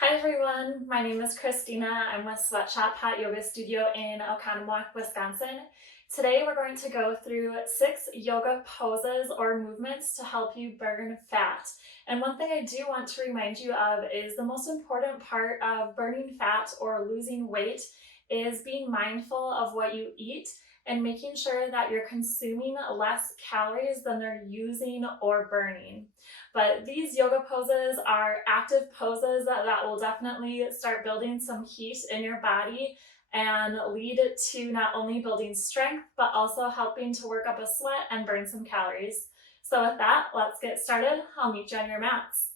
Hi everyone, my name is Christina. I'm with Sweatshop Hot Yoga Studio in Oconomowoc, Wisconsin. Today we're going to go through 6 yoga poses or movements to help you burn fat. And one thing I do want to remind you of is the most important part of burning fat or losing weight is being mindful of what you eat and making sure that you're consuming less calories than they're using or burning. But these yoga poses are active poses that will definitely start building some heat in your body and lead to not only building strength, but also helping to work up a sweat and burn some calories. So with that, let's get started. I'll meet you on your mats.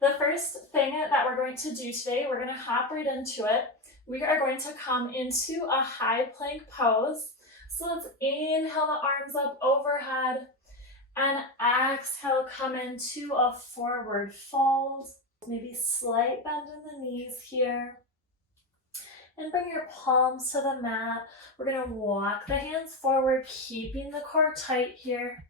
The first thing that we're going to do today, we're going to hop right into it. We are going to come into a high plank pose. So let's inhale the arms up overhead and exhale, come into a forward fold. Maybe slight bend in the knees here. And bring your palms to the mat. We're going to walk the hands forward, keeping the core tight here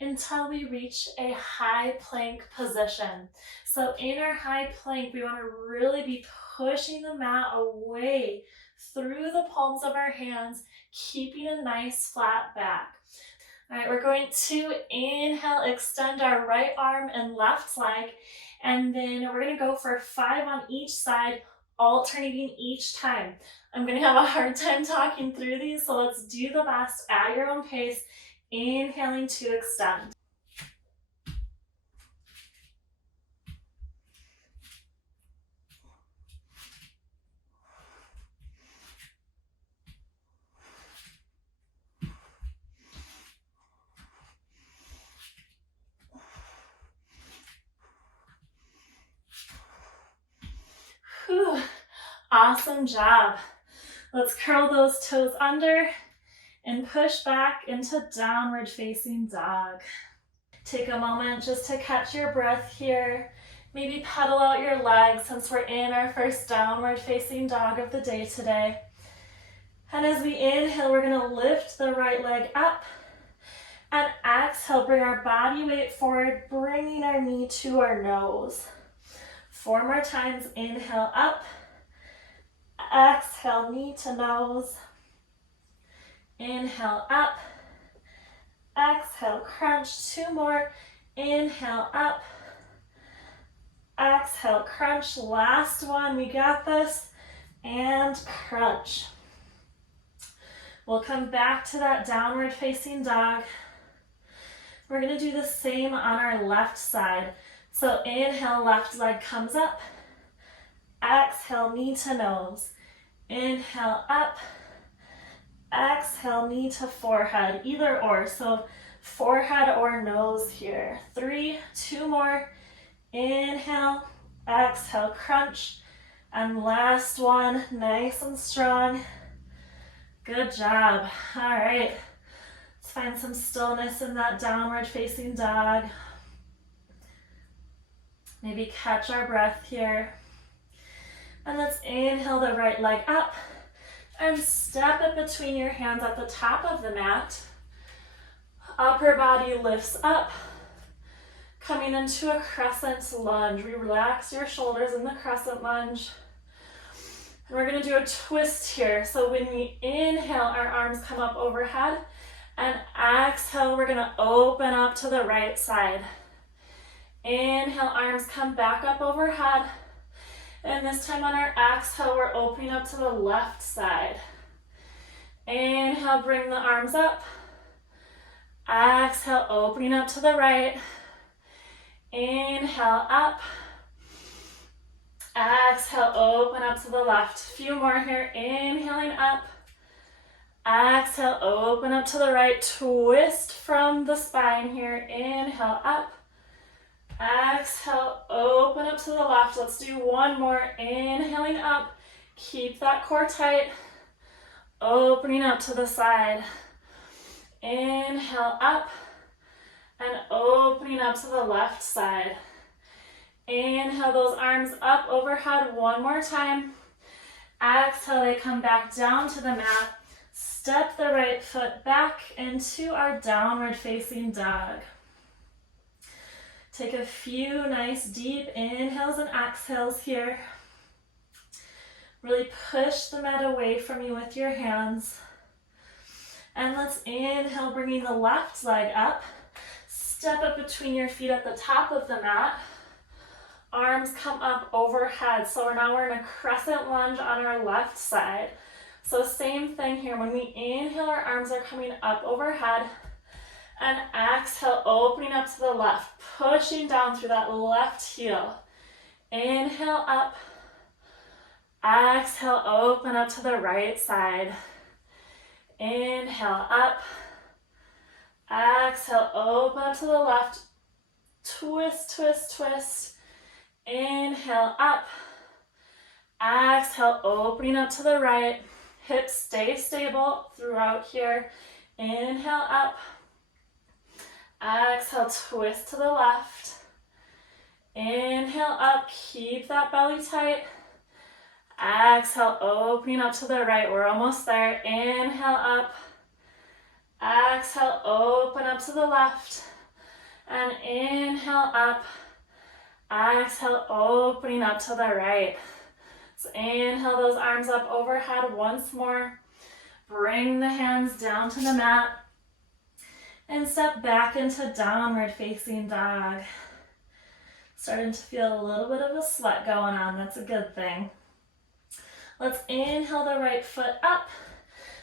until we reach a high plank position. So in our high plank, we want to really be pushing the mat away through the palms of our hands, keeping a nice flat back. All right, we're going to inhale, extend our right arm and left leg, and then we're going to go for 5 on each side, alternating each time. I'm going to have a hard time talking through these, so let's do the best at your own pace. Inhaling to extend. Whew. Awesome job. Let's curl those toes under and push back into downward facing dog. Take a moment just to catch your breath here. Maybe pedal out your legs since we're in our first downward facing dog of the day today. And as we inhale, we're going to lift the right leg up. And exhale, bring our body weight forward, bringing our knee to our nose. 4 more times. Inhale up. Exhale, knee to nose. Inhale up. Exhale, crunch. 2 more. Inhale up. Exhale, crunch. Last one. We got this. And crunch. We'll come back to that downward facing dog. We're going to do the same on our left side. So inhale, left leg comes up. Exhale, knee to nose. Inhale up. Exhale, knee to forehead, either or. So forehead or nose here. 3, 2 more. Inhale, exhale, crunch. And last one, nice and strong. Good job. All right. Let's find some stillness in that downward facing dog. Maybe catch our breath here. And let's inhale the right leg up and step it between your hands at the top of the mat. Upper body lifts up, coming into a crescent lunge. Relax your shoulders in the crescent lunge. And we're going to do a twist here. So when we inhale, our arms come up overhead, and exhale, we're going to open up to the right side. Inhale, arms come back up overhead. And this time on our exhale, we're opening up to the left side. Inhale, bring the arms up. Exhale, opening up to the right. Inhale, up. Exhale, open up to the left. A few more here. Inhaling up. Exhale, open up to the right. Twist from the spine here. Inhale, up. Exhale, open up to the left. Let's do 1 more. Inhaling up. Keep that core tight. Opening up to the side. Inhale up. And opening up to the left side. Inhale those arms up overhead 1 more time. Exhale, they come back down to the mat. Step the right foot back into our downward facing dog. Take a few nice deep inhales and exhales here. Really push the mat away from you with your hands. And let's inhale, bringing the left leg up. Step up between your feet at the top of the mat. Arms come up overhead. So now we're in a crescent lunge on our left side. So same thing here. When we inhale, our arms are coming up overhead. And exhale, opening up to the left, pushing down through that left heel. Inhale up. Exhale, open up to the right side. Inhale up. Exhale, open up to the left. Twist, twist, twist. Inhale up. Exhale, opening up to the right. Hips stay stable throughout here. Inhale up. Exhale, twist to the left. Inhale up, keep that belly tight. Exhale, opening up to the right. We're almost there. Inhale up. Exhale, open up to the left. And inhale up. Exhale, opening up to the right. So inhale those arms up overhead once more. Bring the hands down to the mat. And step back into downward facing dog. Starting to feel a little bit of a sweat going on. That's a good thing. Let's inhale the right foot up.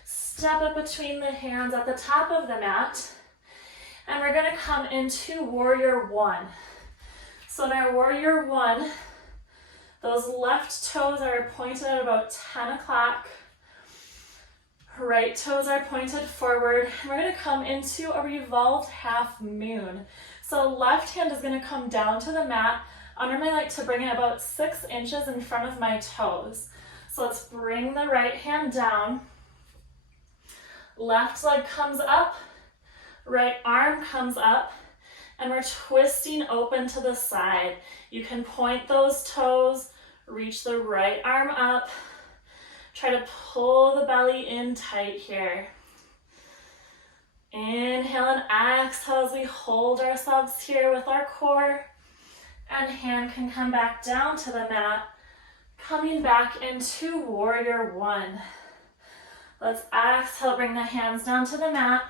Step up between the hands at the top of the mat. And we're going to come into warrior one. So in our warrior one, those left toes are pointed at about 10 o'clock. Right toes are pointed forward. We're going to come into a revolved half moon. So left hand is going to come down to the mat. Under my leg to bring it about 6 inches in front of my toes. So let's bring the right hand down. Left leg comes up. Right arm comes up. And we're twisting open to the side. You can point those toes. Reach the right arm up. Try to pull the belly in tight here. Inhale and exhale as we hold ourselves here with our core. And hand can come back down to the mat. Coming back into warrior one. Let's exhale, bring the hands down to the mat.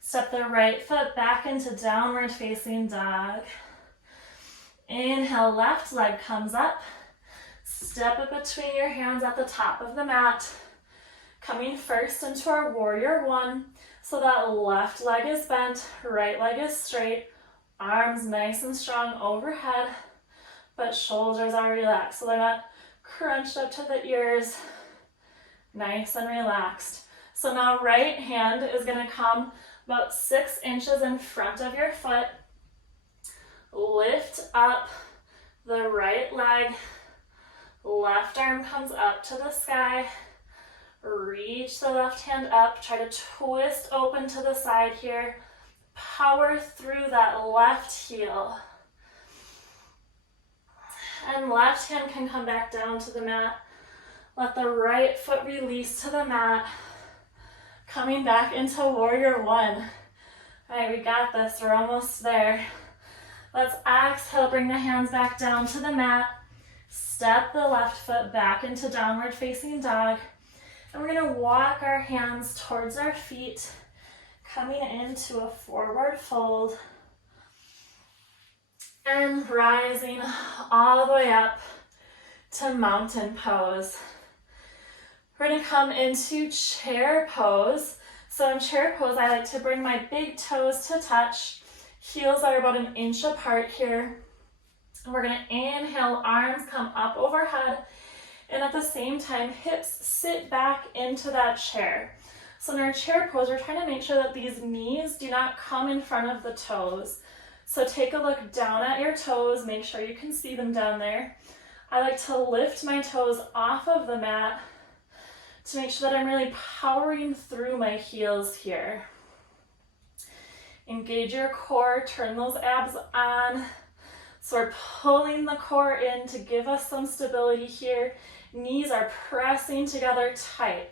Step the right foot back into downward facing dog. Inhale, left leg comes up. Step it between your hands at the top of the mat. Coming first into our warrior one. So that left leg is bent, right leg is straight. Arms nice and strong overhead, but shoulders are relaxed. So they're not crunched up to the ears. Nice and relaxed. So now right hand is going to come about 6 inches in front of your foot. Lift up the right leg. Left arm comes up to the sky. Reach the left hand up. Try to twist open to the side here. Power through that left heel. And left hand can come back down to the mat. Let the right foot release to the mat. Coming back into warrior one. All right, we got this. We're almost there. Let's exhale. Bring the hands back down to the mat. Step the left foot back into downward facing dog. And we're going to walk our hands towards our feet, coming into a forward fold. And rising all the way up to mountain pose. We're going to come into chair pose. So in chair pose, I like to bring my big toes to touch. Heels are about 1 inch apart here. We're going to inhale, arms come up overhead. And at the same time, hips sit back into that chair. So in our chair pose, we're trying to make sure that these knees do not come in front of the toes. So take a look down at your toes. Make sure you can see them down there. I like to lift my toes off of the mat to make sure that I'm really powering through my heels here. Engage your core, turn those abs on. So we're pulling the core in to give us some stability here. Knees are pressing together tight.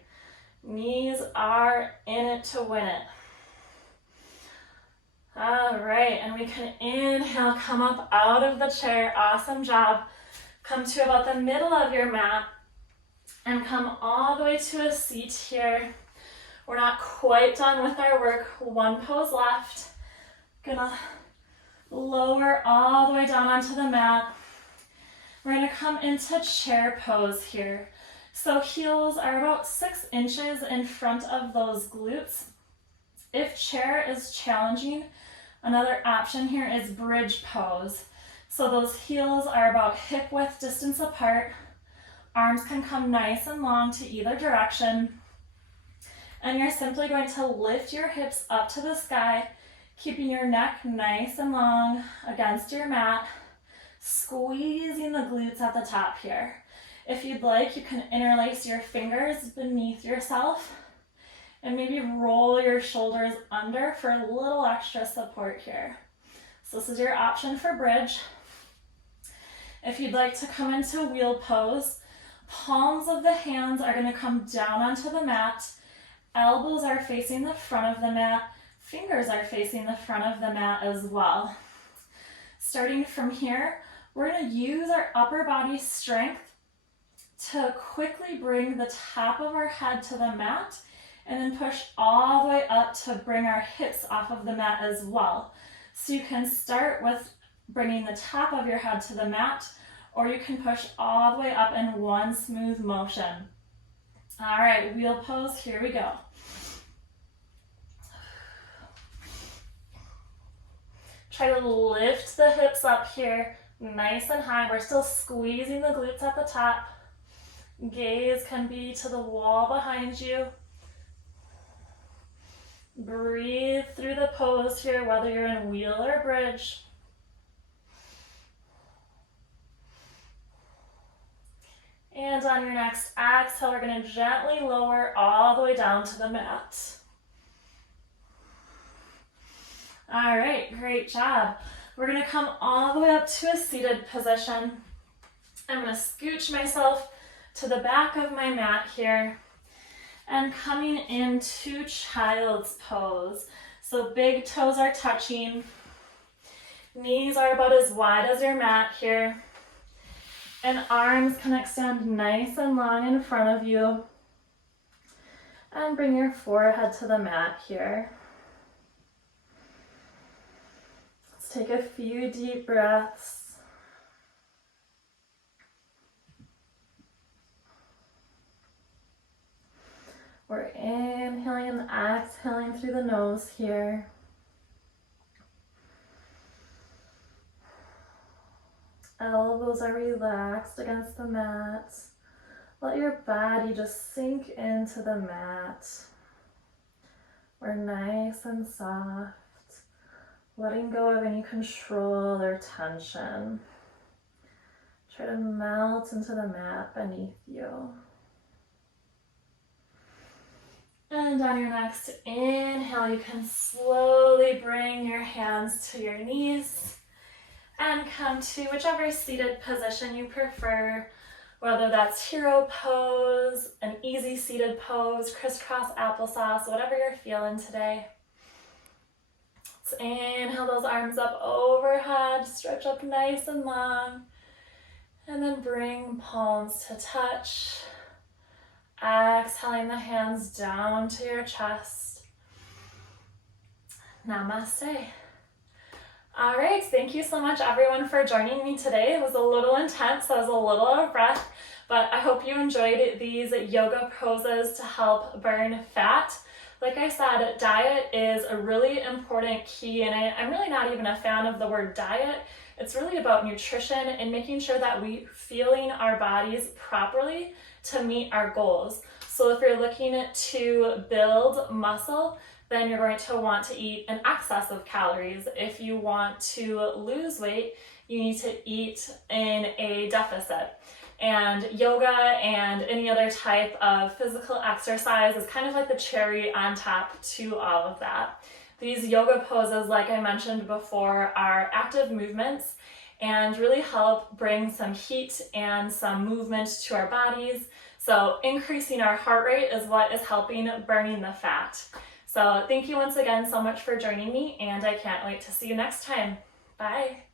Knees are in it to win it. All right, and we can inhale, come up out of the chair. Awesome job. Come to about the middle of your mat and come all the way to a seat here. We're not quite done with our work. One pose left. Gonna lower all the way down onto the mat. We're gonna come into chair pose here. So heels are about 6 inches in front of those glutes. If chair is challenging, another option here is bridge pose. So those heels are about hip width distance apart. Arms can come nice and long to either direction. And you're simply going to lift your hips up to the sky, keeping your neck nice and long against your mat, squeezing the glutes at the top here. If you'd like, you can interlace your fingers beneath yourself and maybe roll your shoulders under for a little extra support here. So this is your option for bridge. If you'd like to come into wheel pose, palms of the hands are going to come down onto the mat. Elbows are facing the front of the mat. Fingers are facing the front of the mat as well. Starting from here, we're going to use our upper body strength to quickly bring the top of our head to the mat and then push all the way up to bring our hips off of the mat as well. So you can start with bringing the top of your head to the mat, or you can push all the way up in one smooth motion. All right, wheel pose, here we go. Try to lift the hips up here, nice and high. We're still squeezing the glutes at the top. Gaze can be to the wall behind you. Breathe through the pose here, whether you're in wheel or bridge. And on your next exhale, we're going to gently lower all the way down to the mat. All right, great job. We're going to come all the way up to a seated position. I'm going to scooch myself to the back of my mat here and coming into child's pose. So big toes are touching. Knees are about as wide as your mat here. And arms can extend nice and long in front of you. And bring your forehead to the mat here. Let's take a few deep breaths. We're inhaling and exhaling through the nose here. Elbows are relaxed against the mat. Let your body just sink into the mat. We're nice and soft, letting go of any control or tension. Try to melt into the mat beneath you. And on your next inhale, you can slowly bring your hands to your knees and come to whichever seated position you prefer, whether that's hero pose, an easy seated pose, crisscross applesauce, whatever you're feeling today. Let's inhale those arms up overhead, stretch up nice and long, and then bring palms to touch. Exhaling the hands down to your chest. Namaste. All right, thank you so much everyone for joining me today. It was a little intense, I was a little out of breath, but I hope you enjoyed these yoga poses to help burn fat. Like I said, diet is a really important key in it. I'm really not even a fan of the word diet. It's really about nutrition and making sure that we're fueling our bodies properly to meet our goals. So if you're looking to build muscle, then you're going to want to eat in excess of calories. If you want to lose weight, you need to eat in a deficit. And yoga and any other type of physical exercise is kind of like the cherry on top to all of that. These yoga poses, like I mentioned before, are active movements and really help bring some heat and some movement to our bodies. So increasing our heart rate is what is helping burning the fat. So thank you once again so much for joining me, and I can't wait to see you next time. Bye.